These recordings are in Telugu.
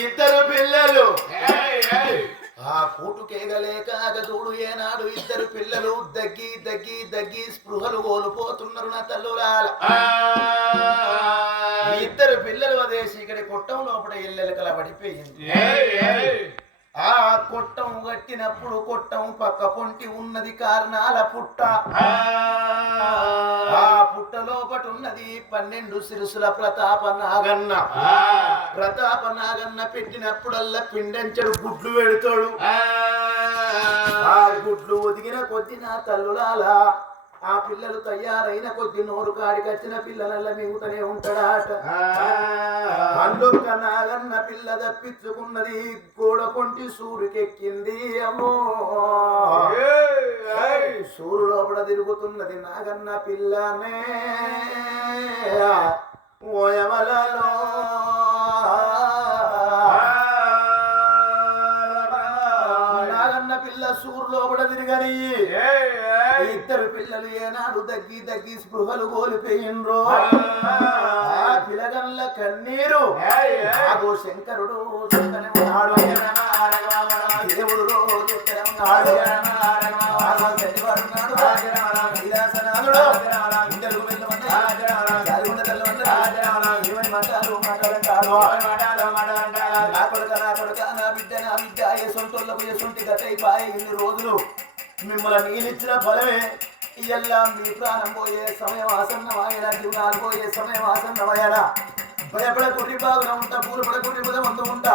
ఇద్దరు పిల్లలు ఆ కూటుకేగలేక చూడు ఏనాడు ఇద్దరు పిల్లలు దగ్గి దగ్గి దగ్గి స్పృహలు కోల్పోతున్నారు నా తల్లురాల ఇద్దరు పిల్లలు అదే చీకటి కొట్టం లోపల ఎల్లెలకల పడిపోయింది ఆ కొట్టం కట్టినప్పుడు కొట్టం పక్క పొంటి ఉన్నది కారణాల పుట్ట ఆ పుట్ట లోపట ఉన్నది 12 సిరుసుల ప్రతాప నాగన్న పెట్టినప్పుడల్లా పిండంచెడు గుడ్లు పెడతాడు ఆ గుడ్లు ఒదిగిన కొద్ది నా తల్లులాల ఆ పిల్లలు తయారైన కొద్ది నోరు కాడికి వచ్చిన పిల్లలల్ల మిగుతనే ఉంటాడాట అల్లొక్క నాగన్న పిల్ల తప్పించుకున్నది గోడ కొంటి సూరుకెక్కింది అమ్మో సూరు లోపల తిరుగుతున్నది నాగన్న పిల్లనే ఓయమలలో నాగన్న పిల్ల సూరు లోపల తిరగని ఇద్దరు పిల్లలు ఏనాడు దగ్గి దగ్గి స్పృహలు కోల్పోయిండ్రో ఆ పిలగల్ల కన్నీరు ఆగో శంకరుడు దేవుడు రోజు ఇన్ని రోజులు మిమ్మల్ని నీలిచ్చిన ఫలమే ఇయ్యల్లా మీ ప్రాణం పోయే సమయం ఆసన్నమైన జీవనాలు పోయే సమయం ఆసన్నమైన భయపడ కుర్రి బాగున ఉంటా పూలపడ కుర్రి బుధ ముందు ఉంటా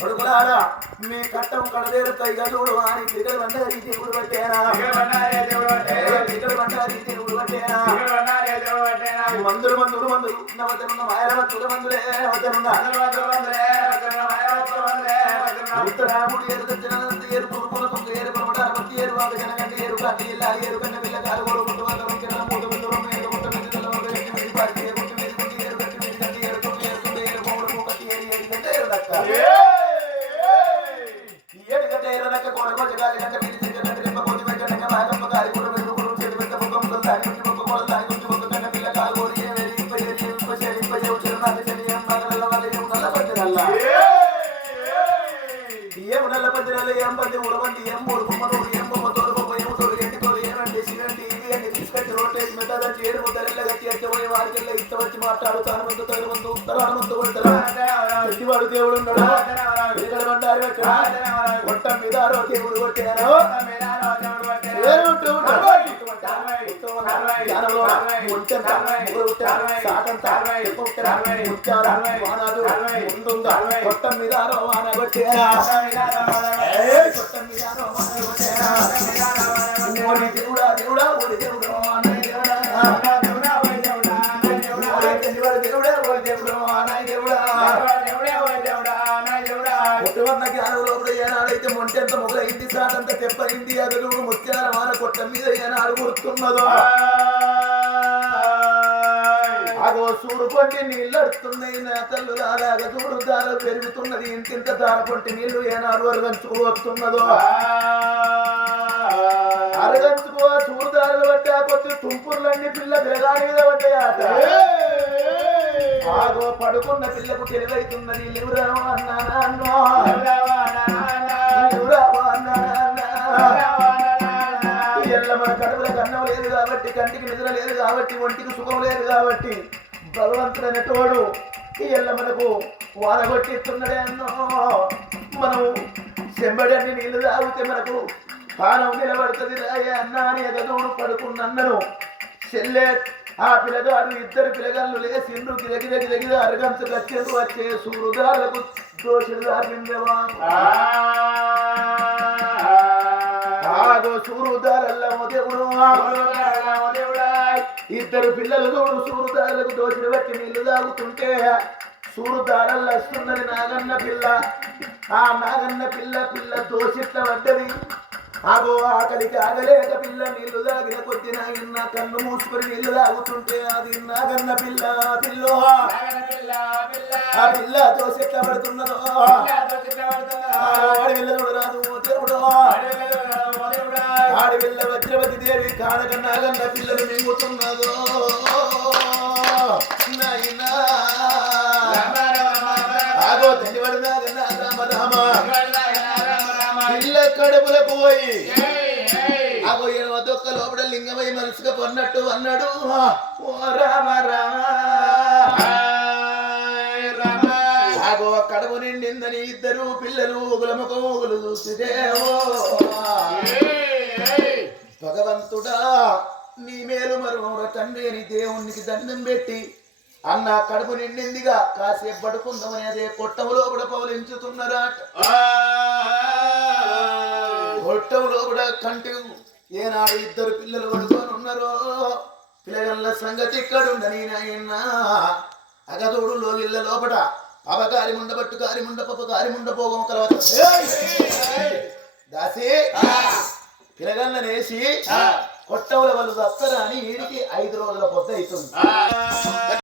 కొడుకులారా మీ కట్టం కడదేరు కైగా చూడు అని పిగలు బండారి దేవుడు పట్టేనా పిగలు బండారి దేవుడు పట్టేనా మందులు మందులు మందులు నవతనున్న మాయవత్తుల మందులే అవతనున్న ఉత్తరాముడు ఏరు దర్శనంత ఏరు పురుపుల కొంత ఏరు పరమటార పత్తి ఏరు వాగ జనగంట ఏరు కట్టి ఇల్లా ఏరు కన్న పిల్ల కాలుగోడు ముట్టు వంద వంకెన మూడు ముందు రొమ్మ ఏరు ముట్ట మీద తెల్ల వంక గట్టి మీద పార్టీ ఏరు ముట్టు మీద గుంటి ఏరు గట్టి మీద గట్టి ఏరు తొమ్మిది ఏరు తొమ్మిది ఏరు మూడు మూకట్టి ఏరు ఏడు గంట ఏరు దక్క ఏడు గంట ఏరు దక్క కొడగొడ్డ గాలి గంట మీద తిరిగి గంట రెప్ప కొద్ది వెంకటంగ మాగమ్మ కాలి కూడా వెళ్ళు కూడా చేతి పెట్ట ముఖం దాని గురించి ముఖం కూడా దాని గురించి ముఖం కన్న పిల్ల కాలుగోడు ఏరు ఇంప చెడి ఇంప చెవు చెడు నాకు చెడి ఏం నల్ల వల్ల ఏం నల్ల పట్టి నల్ల ఏం నల్ల పద్దిరాలు ఏం పద్ది ఉడవంటి ఏం మూడు బొమ్మలు ఏం బొమ్మ తోడు బొమ్మ ఏం తోడు ఎంటి తోడు ఏమంటే సిగంటి ఇది అని తీసుకొచ్చి రోడ్లేసి మెట్టాలంటే ఏడు ముద్దరెల్ల గట్టి ఎచ్చబోయే వారికెళ్ళ ఇంత వచ్చి మాట్లాడు తాను ముందు తోడు ముందు ఉత్తరాలు ముందు కొడతాడు దేవుడు ఉన్నాడు బండారు పెట్టాడు కొట్ట మీదారో దేవుడు కొట్టాను కొట్ట మీదారో వాన కొట్టేరా దేవుడా దేవుడా ఓడి దేవుడు ముట్టవన్న జ్ఞానం లోపల ఏనాడైతే మొంటెంత మొగలైంది సాటంత తెప్పయింది అదలుగు ముత్యాల వాన కొట్ట మీద ఏనాడు గుర్తున్నదో అగో సూరు కొంటి నీళ్ళు అడుతున్నాయి నా తల్లు అలాగా చూడు దార పెరుగుతున్నది ఇంతింత దార కొంటి నీళ్లు ఏనాడు అరగంచుకు వస్తున్నదో అరగంచుకో సూరు దారులు పట్టే కొద్ది తుంపుర్లన్నీ పిల్ల బెగాని మీద పడ్డాయట ఆగో పడుకున్న పిల్లకు తెలివైతుందని లేవురావా అన్నా మన కడుపులకు అన్నం లేదు కాబట్టి కంటికి నిద్ర లేదు కాబట్టి ఒంటికి సుఖం లేదు కాబట్టి భగవంతుడనే తోడు ఈ ఎల్ల మనకు వాన కొట్టిస్తున్నాడే అన్నో మనము చెంబడన్ని నీళ్లు తాగితే మనకు పానం నిలబడుతుంది రాయ అన్నా అని ఎగదోడు పడుకున్నన్నను చెల్లె ఆ పిల్లగాడు ఇద్దరు పిల్లగాళ్ళు లేచిండ్రు గిరగిరగిరగిర అరగంచు వచ్చేది వచ్చే సూరుగాళ్లకు దోషులు దాపిందేవా ఆగో సూరుదారల్లమో దేవుడు ఇద్దరు పిల్లలు చూడు సూరుదారులకు దోషులు పెట్టి నీళ్లు తాగుతుంటే సూరుదారల్ల వస్తున్నది నాగన్న పిల్ల ఆ నాగన్న పిల్ల పిల్ల దోషిట్ల పడ్డది ఆగో ఆకలికి ఆగలేక పిల్ల నీళ్లు తాగిన కొద్ది నాయన్న కన్ను మూసుకొని నీళ్లు తాగుతుంటే అది నాగన్న పిల్ల పిల్లో ఆ పిల్ల దోషెట్ల పడుతున్నదో ఆడపిల్ల రాదు దేవుడు ఆడపిల్ల వజ్రవతి దేవి కానక నాగన్న పిల్లలు మింగుతున్నదో నాయనా పిల్ల కడుపులకు పోయి అగో ఎనవదొక్క లోపల లింగమై మనసుగా పొన్నట్టు అన్నాడు. ఓ రామ అగో కడుపు నిండిందని ఇద్దరు పిల్లలు ఒగుల ముఖం ఒగులు చూసిదే. భగవంతుడా నీ మేలు మరువర తండ్రి అని దేవునికి దండం పెట్టి అన్న కడుపు నిండిందిగా కాసేపు పడుకుందామని అదే కొట్టములో కూడా పౌలించుతున్నారా. కొట్టములో కూడా కంటి ఏనాడు ఇద్దరు పిల్లలు పడుకొని ఉన్నారో పిల్లగల్ల సంగతి ఇక్కడుండని నాయన అగదోడు లోగిళ్ళ లోపట అవకారి ముండబట్టు కారి ముండ పప్పు కారి ముండ పోగం కలవత దాసి పిలగన్ననేసి కొట్టవుల వాళ్ళు వస్తారా అని వీడికి 5 రోజుల పొద్దు అవుతుంది.